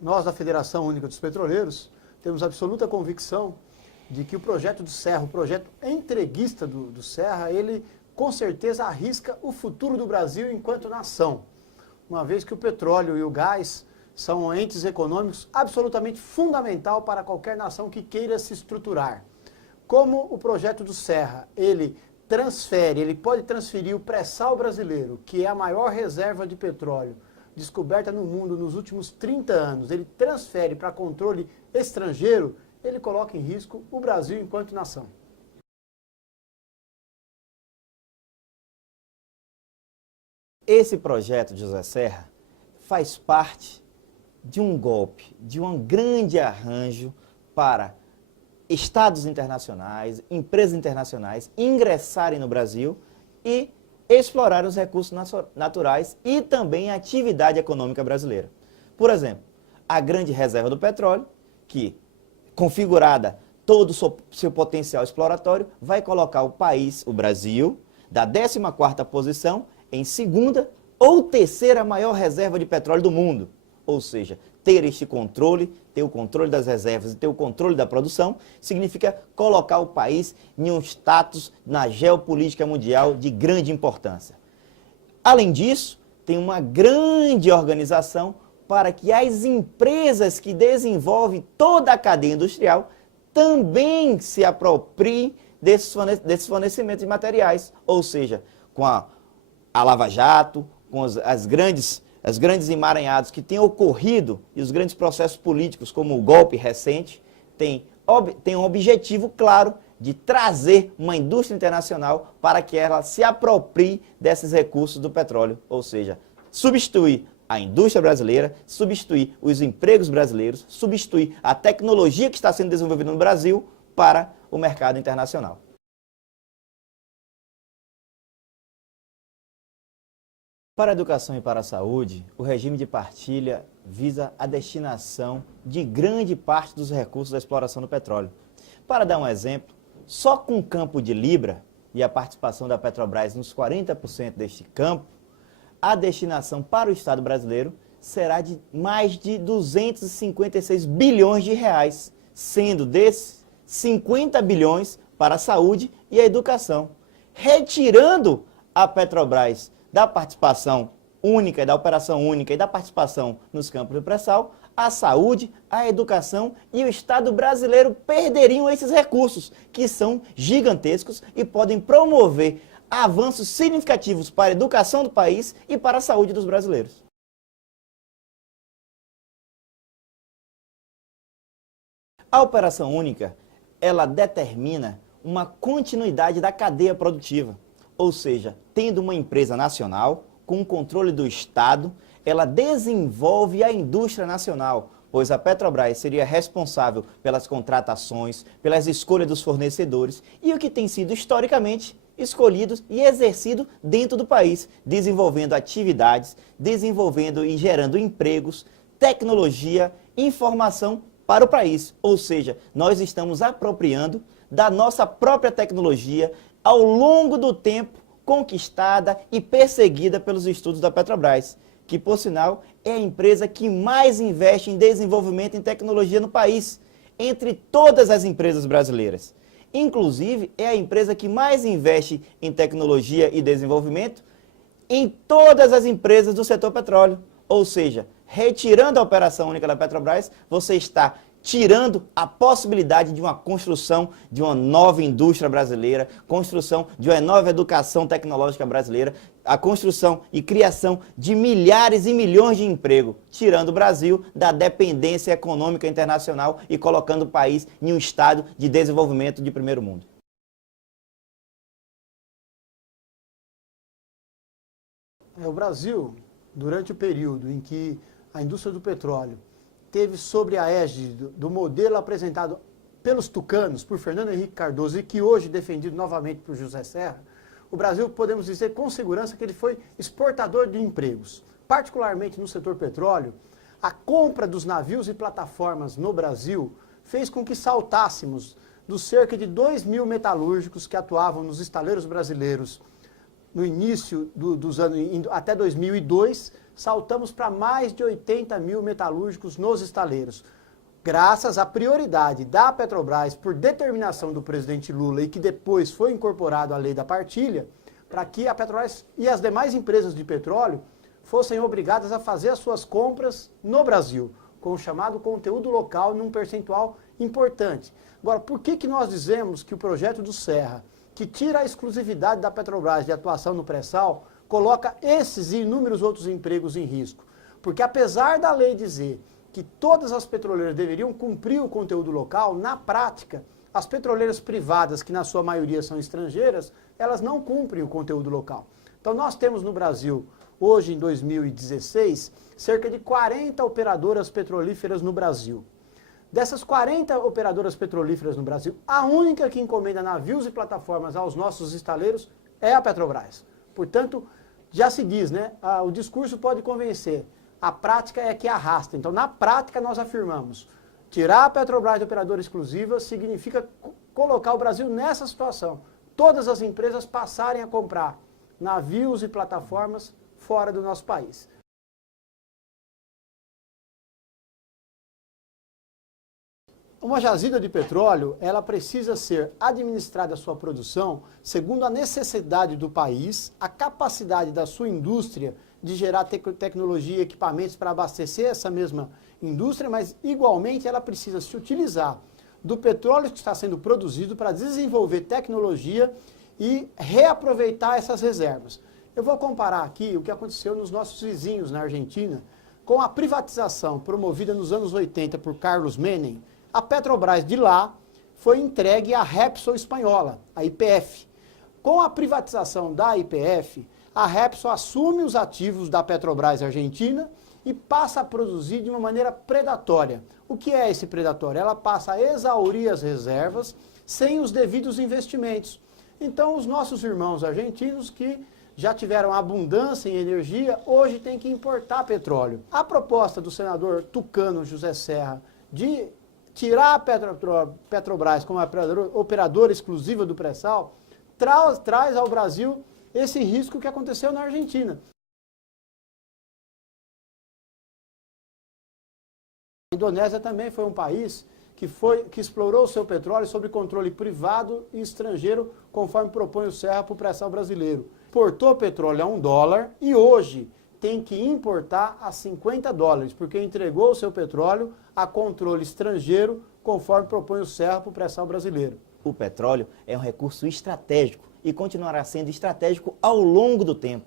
Nós, da Federação Única dos Petroleiros, temos absoluta convicção de que o projeto do Serra, o projeto entreguista do Serra, ele com certeza arrisca o futuro do Brasil enquanto nação, uma vez que o petróleo e o gás são entes econômicos absolutamente fundamental para qualquer nação que queira se estruturar. Como o projeto do Serra, ele pode transferir o pré-sal brasileiro, que é a maior reserva de petróleo descoberta no mundo nos últimos 30 anos, ele transfere para controle estrangeiro, ele coloca em risco o Brasil enquanto nação. Esse projeto de José Serra faz parte de um golpe, de um grande arranjo para estados internacionais, empresas internacionais ingressarem no Brasil e explorar os recursos naturais e também a atividade econômica brasileira. Por exemplo, a grande reserva do petróleo, que, configurada todo o seu potencial exploratório, vai colocar o país, o Brasil, da 14ª posição em segunda ou terceira maior reserva de petróleo do mundo. Ou seja, ter este controle, ter o controle das reservas e ter o controle da produção, significa colocar o país em um status na geopolítica mundial de grande importância. Além disso, tem uma grande organização para que as empresas que desenvolvem toda a cadeia industrial também se apropriem desses fornecimentos de materiais. Ou seja, com a Lava Jato, com as grandes emaranhados que têm ocorrido e os grandes processos políticos, como o golpe recente, tem um objetivo claro de trazer uma indústria internacional para que ela se aproprie desses recursos do petróleo, ou seja, substituir a indústria brasileira, substituir os empregos brasileiros, substituir a tecnologia que está sendo desenvolvida no Brasil para o mercado internacional. Para a educação e para a saúde, o regime de partilha visa a destinação de grande parte dos recursos da exploração do petróleo. Para dar um exemplo, só com o campo de Libra e a participação da Petrobras nos 40% deste campo, a destinação para o Estado brasileiro será de mais de 256 bilhões de reais, sendo desses 50 bilhões para a saúde e a educação, retirando a Petrobras da participação única e da operação única e da participação nos campos do pré-sal, a saúde, a educação e o Estado brasileiro perderiam esses recursos, que são gigantescos e podem promover avanços significativos para a educação do país e para a saúde dos brasileiros. A operação única, ela determina uma continuidade da cadeia produtiva. Ou seja, tendo uma empresa nacional, com o controle do Estado, ela desenvolve a indústria nacional, pois a Petrobras seria responsável pelas contratações, pelas escolhas dos fornecedores e o que tem sido historicamente escolhido e exercido dentro do país, desenvolvendo atividades, desenvolvendo e gerando empregos, tecnologia, informação para o país. Ou seja, nós estamos apropriando da nossa própria tecnologia ao longo do tempo conquistada e perseguida pelos estudos da Petrobras, que, por sinal, é a empresa que mais investe em desenvolvimento em tecnologia no país, entre todas as empresas brasileiras. Inclusive, é a empresa que mais investe em tecnologia e desenvolvimento em todas as empresas do setor petróleo. Ou seja, retirando a operação única da Petrobras, você está tirando a possibilidade de uma construção de uma nova indústria brasileira, construção de uma nova educação tecnológica brasileira, a construção e criação de milhares e milhões de empregos, tirando o Brasil da dependência econômica internacional e colocando o país em um estado de desenvolvimento de primeiro mundo. O Brasil, durante o período em que a indústria do petróleo teve sobre a égide do modelo apresentado pelos tucanos, por Fernando Henrique Cardoso, e que hoje defendido novamente por José Serra, o Brasil, podemos dizer com segurança que ele foi exportador de empregos. Particularmente no setor petróleo, a compra dos navios e plataformas no Brasil fez com que saltássemos dos cerca de 2.000 metalúrgicos que atuavam nos estaleiros brasileiros no início dos anos, até 2002, saltamos para mais de 80 mil metalúrgicos nos estaleiros. Graças à prioridade da Petrobras, por determinação do presidente Lula, e que depois foi incorporado à lei da partilha, para que a Petrobras e as demais empresas de petróleo fossem obrigadas a fazer as suas compras no Brasil, com o chamado conteúdo local num percentual importante. Agora, por que nós dizemos que o projeto do Serra, que tira a exclusividade da Petrobras de atuação no pré-sal, coloca esses e inúmeros outros empregos em risco? Porque apesar da lei dizer que todas as petroleiras deveriam cumprir o conteúdo local, na prática, as petroleiras privadas, que na sua maioria são estrangeiras, elas não cumprem o conteúdo local. Então nós temos no Brasil, hoje em 2016, cerca de 40 operadoras petrolíferas no Brasil. Dessas 40 operadoras petrolíferas no Brasil, a única que encomenda navios e plataformas aos nossos estaleiros é a Petrobras. Portanto, já se diz, né? O discurso pode convencer, a prática é que arrasta. Então, na prática, nós afirmamos, tirar a Petrobras de operadora exclusiva significa colocar o Brasil nessa situação. Todas as empresas passarem a comprar navios e plataformas fora do nosso país. Uma jazida de petróleo, ela precisa ser administrada a sua produção segundo a necessidade do país, a capacidade da sua indústria de gerar tecnologia e equipamentos para abastecer essa mesma indústria, mas igualmente ela precisa se utilizar do petróleo que está sendo produzido para desenvolver tecnologia e reaproveitar essas reservas. Eu vou comparar aqui o que aconteceu nos nossos vizinhos na Argentina com a privatização promovida nos anos 80 por Carlos Menem. A Petrobras de lá foi entregue à Repsol espanhola, a YPF. Com a privatização da YPF, a Repsol assume os ativos da Petrobras argentina e passa a produzir de uma maneira predatória. O que é esse predatório? Ela passa a exaurir as reservas sem os devidos investimentos. Então, os nossos irmãos argentinos que já tiveram abundância em energia, hoje têm que importar petróleo. A proposta do senador tucano José Serra de tirar a Petrobras como operadora exclusiva do pré-sal, traz ao Brasil esse risco que aconteceu na Argentina. A Indonésia também foi um país que explorou o seu petróleo sob controle privado e estrangeiro, conforme propõe o Serra para o pré-sal brasileiro. Importou petróleo a $1 e hoje tem que importar a $50, porque entregou o seu petróleo a controle estrangeiro, conforme propõe o Serra para o pré-sal brasileiro. O petróleo é um recurso estratégico e continuará sendo estratégico ao longo do tempo.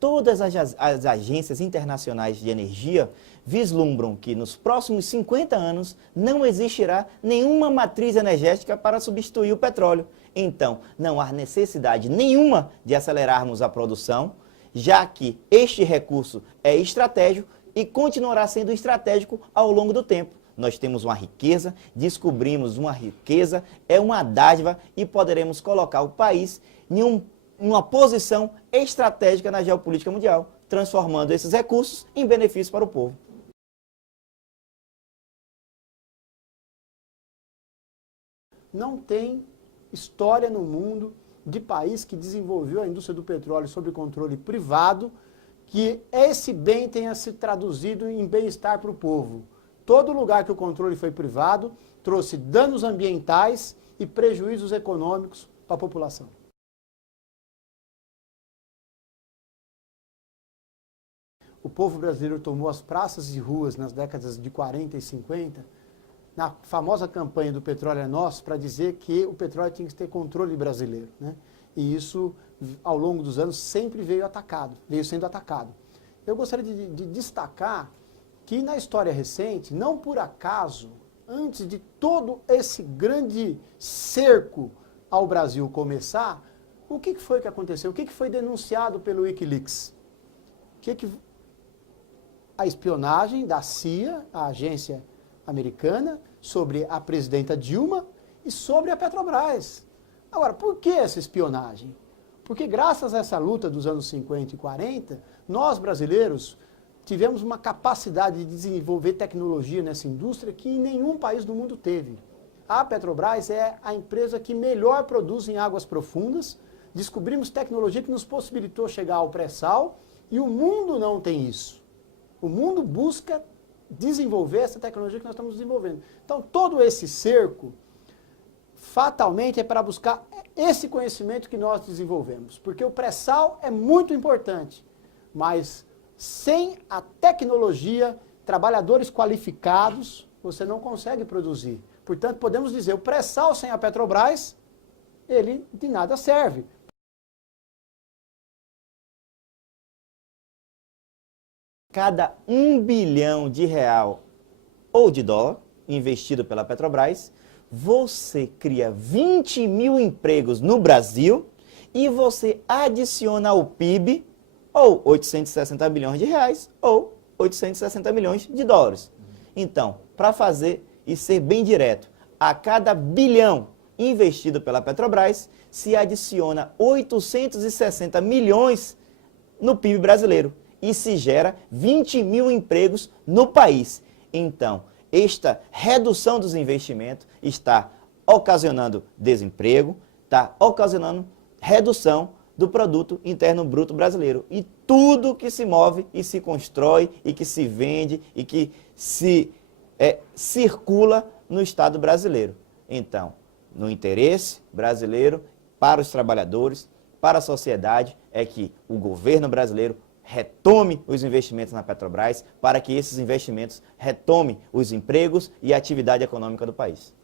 Todas as agências internacionais de energia vislumbram que nos próximos 50 anos não existirá nenhuma matriz energética para substituir o petróleo. Então, não há necessidade nenhuma de acelerarmos a produção, já que este recurso é estratégico e continuará sendo estratégico ao longo do tempo. Nós temos uma riqueza, descobrimos uma riqueza, é uma dádiva e poderemos colocar o país em uma posição estratégica na geopolítica mundial, transformando esses recursos em benefício para o povo. Não tem história no mundo de país que desenvolveu a indústria do petróleo sob controle privado, que esse bem tenha se traduzido em bem-estar para o povo. Todo lugar que o controle foi privado trouxe danos ambientais e prejuízos econômicos para a população. O povo brasileiro tomou as praças e ruas nas décadas de 40 e 50, na famosa campanha do Petróleo é Nosso, para dizer que o petróleo tinha que ter controle brasileiro, né? E isso, ao longo dos anos, sempre veio sendo atacado. Eu gostaria de destacar que na história recente, não por acaso, antes de todo esse grande cerco ao Brasil começar, o que foi que aconteceu? O que foi denunciado pelo Wikileaks? A espionagem da CIA, a agência americana, sobre a presidenta Dilma e sobre a Petrobras. Agora, por que essa espionagem? Porque graças a essa luta dos anos 50 e 40, nós brasileiros tivemos uma capacidade de desenvolver tecnologia nessa indústria que nenhum país do mundo teve. A Petrobras é a empresa que melhor produz em águas profundas, descobrimos tecnologia que nos possibilitou chegar ao pré-sal e o mundo não tem isso. O mundo busca desenvolver essa tecnologia que nós estamos desenvolvendo. Então, todo esse cerco, fatalmente, é para buscar esse conhecimento que nós desenvolvemos. Porque o pré-sal é muito importante, mas sem a tecnologia, trabalhadores qualificados, você não consegue produzir. Portanto, podemos dizer, o pré-sal sem a Petrobras, ele de nada serve. Cada 1 bilhão de real ou de dólar investido pela Petrobras, você cria 20 mil empregos no Brasil e você adiciona ao PIB ou 860 bilhões de reais ou 860 milhões de dólares. Então, para fazer e ser bem direto, a cada bilhão investido pela Petrobras, se adiciona 860 milhões no PIB brasileiro e se gera 20 mil empregos no país. Então, esta redução dos investimentos está ocasionando desemprego, está ocasionando redução do produto interno bruto brasileiro. E tudo que se move e se constrói e que se vende e que se circula no Estado brasileiro. Então, no interesse brasileiro, para os trabalhadores, para a sociedade, é que o governo brasileiro retome os investimentos na Petrobras para que esses investimentos retomem os empregos e a atividade econômica do país.